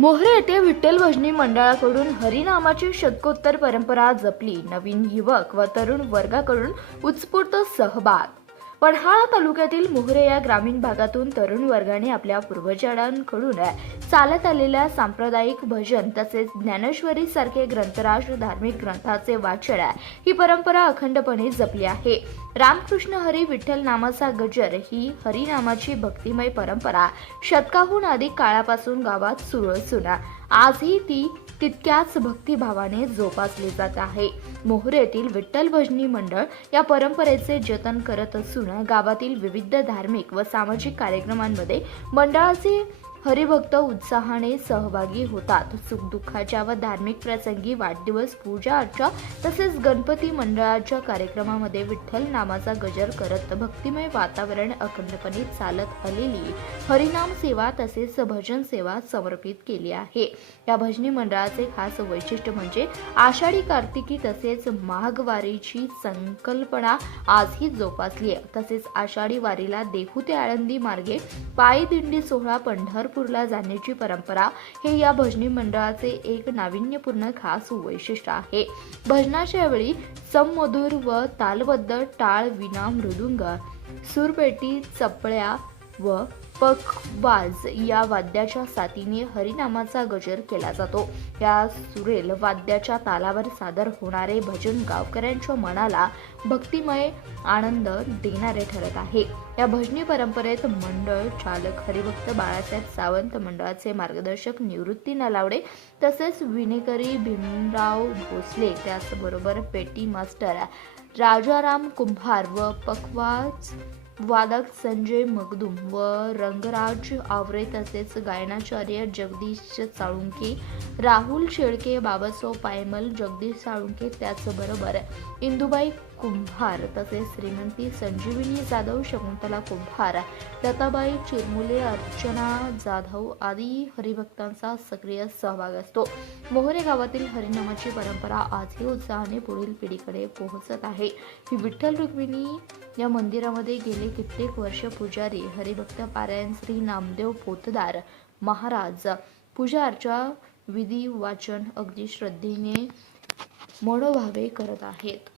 मोहरे येथे विठ्ठल भजनी मंडळाकडून हरिनामाची शतकोत्तर परंपरा जपली. नवीन युवक व तरुण वर्गाकडून उत्स्फूर्त सहभाग. पन्हाळा तालुक्यातील मोहरे या ग्रामीण भागातून तरुण वर्गाने आपल्या पूर्वजांकडून चालत आलेल्या सांप्रदायिक भजन तसेच ज्ञानेश्वरी सारखे ग्रंथराज धार्मिक ग्रंथाचे वाचन ही परंपरा अखंडपणे जपली आहे. रामकृष्ण हरी विठ्ठल नामाचा गजर ही हरिनामाची भक्तिमय परंपरा शतकाहून अधिक काळापासून गावात सुरू असून आजही ती तितक्याच भक्तिभावाने जोपासली जात आहे. मोहरे येथील विठ्ठल भजनी मंडळ या परंपरेचे जतन करत असून गावातील विविध धार्मिक व सामाजिक कार्यक्रमांमध्ये मंडळाचे हरिभक्त उत्साहाने सहभागी होतात. सुखदुःखाच्या व धार्मिक प्रसंगी, वाढदिवस, पूजा अर्चा तसेच गणपती मंडळाच्या कार्यक्रमामध्ये विठ्ठल नामाचा गजर करत भक्तिमय वातावरण अखंडपणे चालत आलेली हरिनाम सेवा तसेच भजन सेवा समर्पित केली आहे. या भजनी मंडळाचे खास वैशिष्ट्य म्हणजे आषाढी कार्तिकी तसेच माघवारीची संकल्पना आजही जोपासली आहे. तसेच आषाढी वारीला देहू ते आळंदी मार्गे पायी दिंडी सोहळा पंढरपूरला जाण्याची परंपरा हे या भजनी मंडळाचे एक नाविन्यपूर्ण खास वैशिष्ट्य आहे. भजनाच्या वेळी सममधुर व तालबद्ध टाळ, वीणा, मृदुंग, सूरपेटी, चपळ्या व पखवाज या वाद्याच्या साथीने हरिनामाचा गजर केला जातो. या सुरेल वाद्याच्या तालावर सादर होणारे भजन गावकऱ्यांच्या मनाला भक्तिमय आनंद देणारे ठरत आहे. या भजनी परंपरेत मंडळ चालक हरिभक्त बाळासाहेब सावंत, मंडळाचे मार्गदर्शक निवृत्ती नलावडे तसेच विणेकरी भीमराव भोसले, त्याचबरोबर पेटी मास्टर राजाराम कुंभार व पखवाज वादक संजय मगदूम व रंगराज आवरे तसेच गायनाचार्य जगदीश साळुंके, राहुल शेळके, बाबासाहेब पायमल, जगदीश साळुंके, त्याचबरोबर इंदुबाई कुंभार तसेच श्रीमंती संजीविनी जाधव, शकुंतला कुंभार, लताबाई चिरमुले, अर्चना जाधव आदी हरिभक्तांचा सक्रिय सहभाग असतो. मोहरे गावातील हरिनामाची परंपरा आजही उत्साहाने पुढील पिढीकडे पोहोचत आहे. ही विठ्ठल रुक्मिणी या मंदिरामध्ये गेले कित्येक वर्ष पुजारी हरिभक्त पारायण श्री नामदेव पोतदार महाराज पूजा अर्चा विधी वाचन अगदी श्रद्धेने मनोभावे करत आहेत.